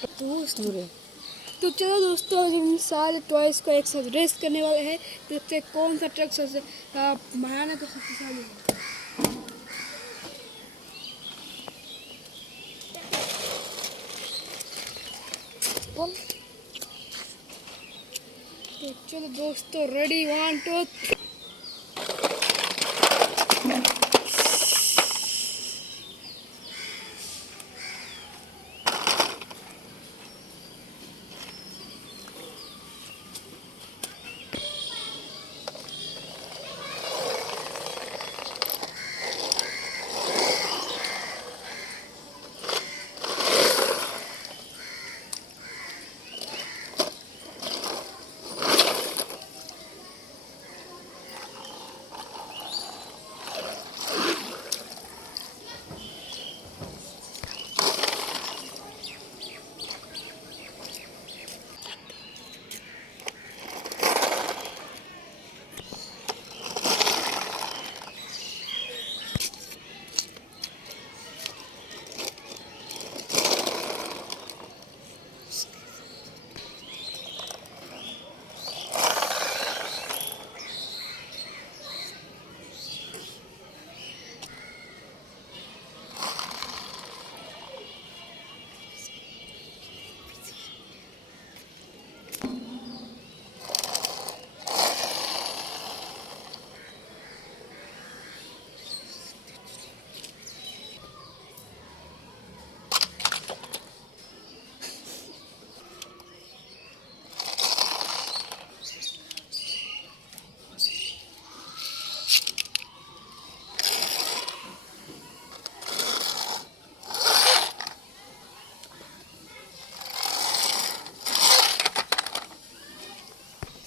दोस्तों तो चलो दोस्तों, आज हम सारे टॉयज़ को एक साथ रेस करने वाले हैं। देखते हैं कौन सा ट्रक सबसे भयानक और शक्तिशाली है। तो चलो दोस्तों, रेडी, 1 2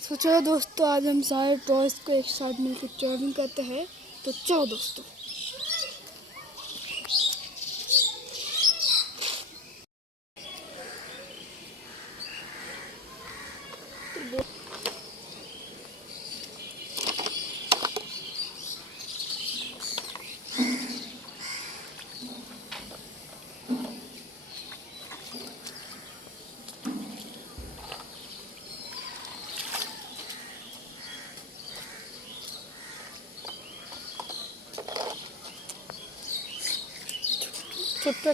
तो चलो दोस्तों, आज हम सारे टॉयज़ को एक साथ मिलकर ट्रैवलिंग करते हैं। तो चलो दोस्तों। छोटा